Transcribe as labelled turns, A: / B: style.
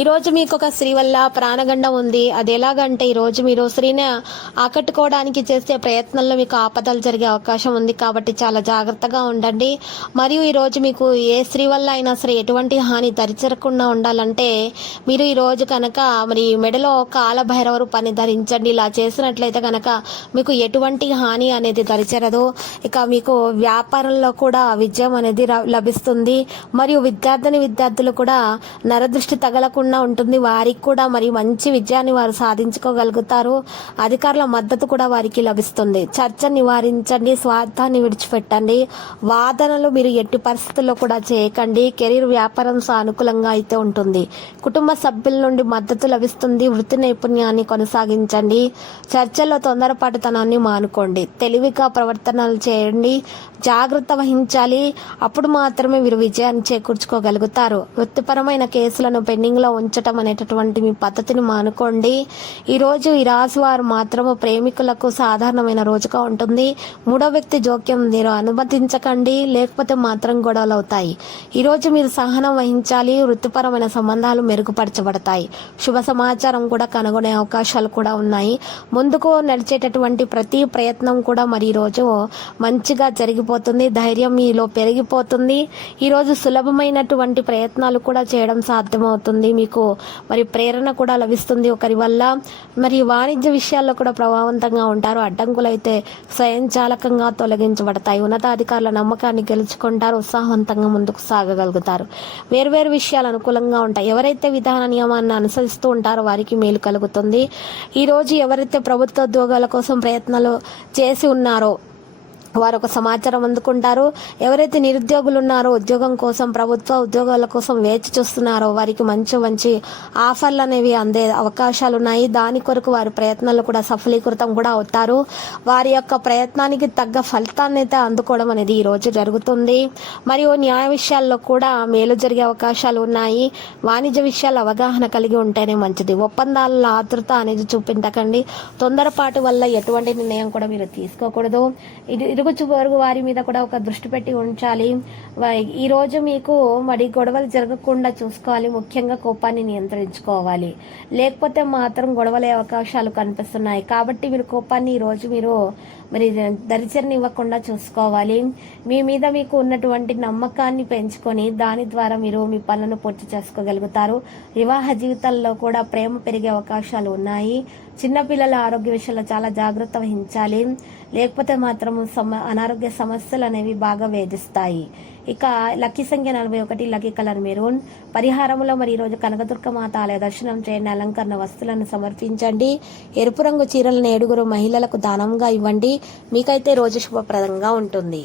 A: ఈరోజు మీకు ఒక స్త్రీ వల్ల ప్రాణగండం ఉంది. అది ఎలాగంటే ఈ రోజు మీరు స్త్రీని ఆకట్టుకోవడానికి చేసే ప్రయత్నంలో మీకు ఆపదలు జరిగే అవకాశం ఉంది కాబట్టి చాలా జాగ్రత్తగా ఉండండి. మరియు ఈరోజు మీకు ఏ స్త్రీ వల్ల అయినా సరే ఎటువంటి హాని దరిచరకుండా ఉండాలంటే మీరు ఈరోజు కనుక మరి మెడలో కాలభైరవ పని ధరించండి. ఇలా చేసినట్లయితే కనుక మీకు ఎటువంటి హాని అనేది దరిచరదు. ఇక మీకు వ్యాపారంలో కూడా విజయం అనేది లభిస్తుంది. మరియు విద్యార్థిని విద్యార్థులు కూడా నరదృష్టి తగలకుండా ఉంటుంది. వారికి కూడా మరి మంచి విజయాన్ని వారు సాధించుకోగలుగుతారు. అధికారుల మద్దతు కూడా వారికి లభిస్తుంది. చర్చ నివారించండి స్వార్థాన్ని విడిచిపెట్టండి. వాదనలు మీరు ఎట్టి పరిస్థితుల్లో కూడా చేయకండి. కెరీర్ వ్యాపారం సానుకూలంగా అయితే ఉంటుంది. కుటుంబ సభ్యుల నుండి మద్దతు లభిస్తుంది. వృత్తి నైపుణ్యాన్ని కొనసాగించండి. చర్చల్లో తొందరపాటుతనాన్ని మానుకోండి. తెలివిగా ప్రవర్తనలు చేయండి. జాగ్రత్త వహించాలి. అప్పుడు మాత్రమే మీరు విజయాన్ని చేకూర్చుకోగలుగుతారు. వృత్తిపరమైన కేసులను పెండింగ్లో ఉంచటం అనేటటువంటి మీ పద్ధతిని మానుకోండి. ఈరోజు ఈ రాశి వారు మాత్రము ప్రేమికులకు సాధారణమైన రోజుగా ఉంటుంది. మూడో వ్యక్తి జోక్యం మీరు అనుమతించకండి. లేకపోతే మాత్రం గొడవలు అవుతాయి. ఈరోజు మీరు సహనం వహించాలి. వృత్తిపరమైన సంబంధాలు మెరుగుపరచబడతాయి. శుభ సమాచారం కూడా కనుగొనే అవకాశాలు కూడా ఉన్నాయి. ముందుకు నడిచేటటువంటి ప్రతి ప్రయత్నం కూడా మరి ఈ రోజు మంచిగా జరిగిపోతుంది. ధైర్యం మీలో పెరిగిపోతుంది. ఈరోజు సులభమైనటువంటి ప్రయత్నాలు కూడా చేయడం సాధ్యమవుతుంది. మీకు మరి ప్రేరణ కూడా లభిస్తుంది ఒకరి వల్ల. మరి వాణిజ్య విషయాల్లో కూడా ప్రభావవంతంగా ఉంటారు. అడ్డంకులు అయితే స్వయంచాలకంగా తొలగించబడతాయి. ఉన్నతాధికారుల నమ్మకాన్ని గెలుచుకుంటారు. ఉత్సాహవంతంగా ముందుకు సాగగలుగుతారు. వేర్వేరు విషయాలు అనుకూలంగా ఉంటాయి. ఎవరైతే విధాన నియమాన్ని అనుసరిస్తూ ఉంటారో వారికి మేలు కలుగుతుంది. ఈరోజు ఎవరైతే ప్రభుత్వ ఉద్యోగాల కోసం ప్రయత్నాలు చేసి ఉన్నారో వారు ఒక సమాచారం అందుకుంటారు. ఎవరైతే నిరుద్యోగులు ఉన్నారో ఉద్యోగం కోసం ప్రభుత్వ ఉద్యోగాల కోసం వేచి చూస్తున్నారో వారికి మంచి మంచి ఆఫర్లు అనేవి అందే అవకాశాలు ఉన్నాయి దాని కొరకు వారి ప్రయత్నాలు కూడా సఫలీకృతం కూడా అవుతారు. వారి యొక్క ప్రయత్నానికి తగ్గ ఫలితాన్ని అయితే అందుకోవడం అనేది ఈ రోజు జరుగుతుంది. మరియు న్యాయ విషయాల్లో కూడా మేలు జరిగే అవకాశాలు ఉన్నాయి. వాణిజ్య విషయాలు అవగాహన కలిగి ఉంటేనే మంచిది. ఒప్పందాల ఆతృత అనేది చూపించకండి. తొందరపాటు వల్ల ఎటువంటి నిర్ణయం కూడా మీరు తీసుకోకూడదు. ఇది ఇరుగు పొరుగు వారి మీద కూడా ఒక దృష్టి పెట్టి ఉంచాలి. వా- ఈ రోజు మీకు మరి గొడవలు జరగకుండా చూసుకోవాలి. ముఖ్యంగా కోపాన్ని నియంత్రించుకోవాలి. లేకపోతే మాత్రం గొడవలే అవకాశాలు కనిపిస్తున్నాయి. కాబట్టి మీరు కోపాన్ని ఈ రోజు మీరు మరి దరిచరనివ్వకుండా చూసుకోవాలి. మీ మీద మీకు ఉన్నటువంటి నమ్మకాన్ని పెంచుకొని దాని ద్వారా మీరు మీ పనులను పూర్తి చేసుకోగలుగుతారు. వివాహ జీవితాల్లో కూడా ప్రేమ పెరిగే అవకాశాలు ఉన్నాయి. చిన్నపిల్లల ఆరోగ్య విషయంలో చాలా జాగ్రత్త వహించాలి. లేకపోతే మాత్రం సమ అనారోగ్య సమస్యలు అనేవి బాగా వేధిస్తాయి. ఇక లక్కీ సంఖ్య నలభై ఒకటి లక్కీ కలర్ మెరూన్. పరిహారంలో మరి ఈరోజు కనకదుర్గ మాత ఆలయ దర్శనం చేయండి. అలంకరణ వస్తువులను సమర్పించండి. ఎరుపు రంగు చీరలను ఏడుగురు మహిళలకు దానంగా ఇవ్వండి. మీకైతే రోజు శుభప్రదంగా ఉంటుంది.